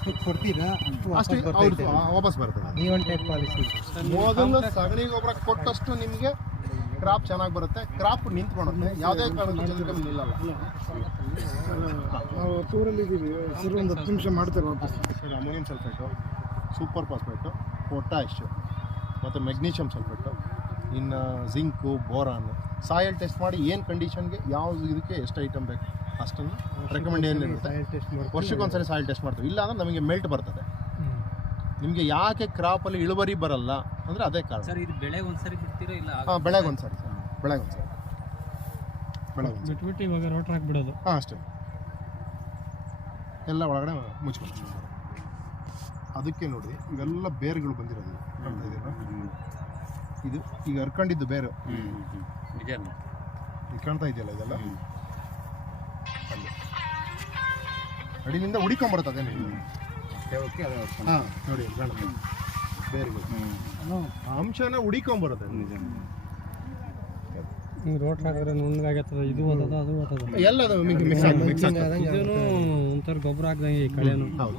ಎಷ್ಟು ಕೊಡ್ತೀರಾ ಅಷ್ಟು ಅವ್ರು ವಾಪಸ್ ಬರ್ತದೆ. ಈ1 ಟೈಪ್ ಪಾಲಿಸಿ ಮೊದಲು ಸಗಣಿ ಗೊಬ್ಬರ ಕೊಟ್ಟಷ್ಟು ನಿಮಗೆ ಕ್ರಾಪ್ ಚೆನ್ನಾಗಿ ಬರುತ್ತೆ, ಕ್ರಾಪ್ ನಿಂತ್ಕೊಳುತ್ತೆ, ಯಾವುದೇ ಕಾರಣಕ್ಕೂ ಚಂದ್ರಕಮ್ಮಿ ನಿಲ್ಲಲ್ಲ. ನಾವು ಟೂರಲ್ಲಿ ಇದ್ದೀವಿ ಸರ್, ಒಂದು 10 ನಿಮಿಷ ಮಾಡ್ತಾರೆ ವಾಪಸ್. Sir ammonium sulphate, super phosphate, potash ಮತ್ತು ಮೆಗ್ನೀಷಿಯಂ ಸಲ್ಫೇಟು, ಇನ್ನು ಜಿಂಕು, ಬೋರಾನು ಸಾಯಿಲ್ ಟೆಸ್ಟ್ ಮಾಡಿ ಏನು ಕಂಡೀಷನ್ಗೆ ಯಾವ ಇದಕ್ಕೆ ಎಷ್ಟು ಐಟಮ್ ಬೇಕು ಅಷ್ಟನ್ನು ರೆಕಮೆಂಡ್ ಏನಿರುತ್ತೆ ವರ್ಷಕ್ಕೊಂದ್ಸರಿ ಸಾಯಿಲ್ ಟೆಸ್ಟ್ ಮಾಡ್ತೀವಿ. ಇಲ್ಲ ಅಂದರೆ ನಮಗೆ ಮೆಲ್ಟ್ ಬರ್ತದೆ. ನಿಮಗೆ ಯಾಕೆ ಕ್ರಾಪಲ್ಲಿ ಇಳುವರಿ ಬರಲ್ಲ ಅಂದರೆ ಅದೇ ಕಾರಣ. ಸರ್ ಇದು ಬೆಳೆಗೆ ಒಂದ್ಸರಿ ಬಿಡ್ತೀರಾ ಇಲ್ಲ? ಹಾಂ, ಬೆಳೆಗೆ ಒಂದ್ಸರಿ ಬಿಟ್ಬಿಟ್ಟು ಇವಾಗ ರೋಟ್ರ್ ಹಾಕ್ಬಿಡೋದು. ಹಾಂ, ಅಷ್ಟೇ. ಎಲ್ಲ ಒಳಗಡೆ ಮುಚ್ಕೊಂಡು ಅದಕ್ಕೆ ನೋಡಿ ಇವೆಲ್ಲ ಬೇರುಗಳು ಬಂದಿರೋದು ಕಾಣ್ತಾ ಇದೆಯಲ್ಲ, ಇದು ಈಗ ಹರ್ಕೊಂಡಿದ್ದು ಬೇರು ಈಗ ಕಾಣ್ತಾ ಇದೆಯಲ್ಲ, ಇದೆಲ್ಲ ಅಲ್ಲಿ ಅಡಿನಿಂದ ಹುಡಿಕೊಂಡ್ಬರ್ತದೆ. ಹಾಂ ನೋಡಿ ಕಾಣುತ್ತೆ ಬೇರುಗಳು, ಆ ಅಂಶನ ಹುಡಿಕೊಂಬರುತ್ತೆ. ರೋಟ್ರ್ ಹಾಕಿದ್ರೆ ನುಣ್ಣಗಾಗತ್ತದ, ಇದು ಓದೋದು ಅದು ಓದೋದು ಎಲ್ಲ ಮಿಕ್ಸ್ ಆಗ್ತದೆ. ಇದೂ ಒಂಥರ ಗೊಬ್ಬರ ಹಾಕ್ದಂಗೆ ಕಳೆನು.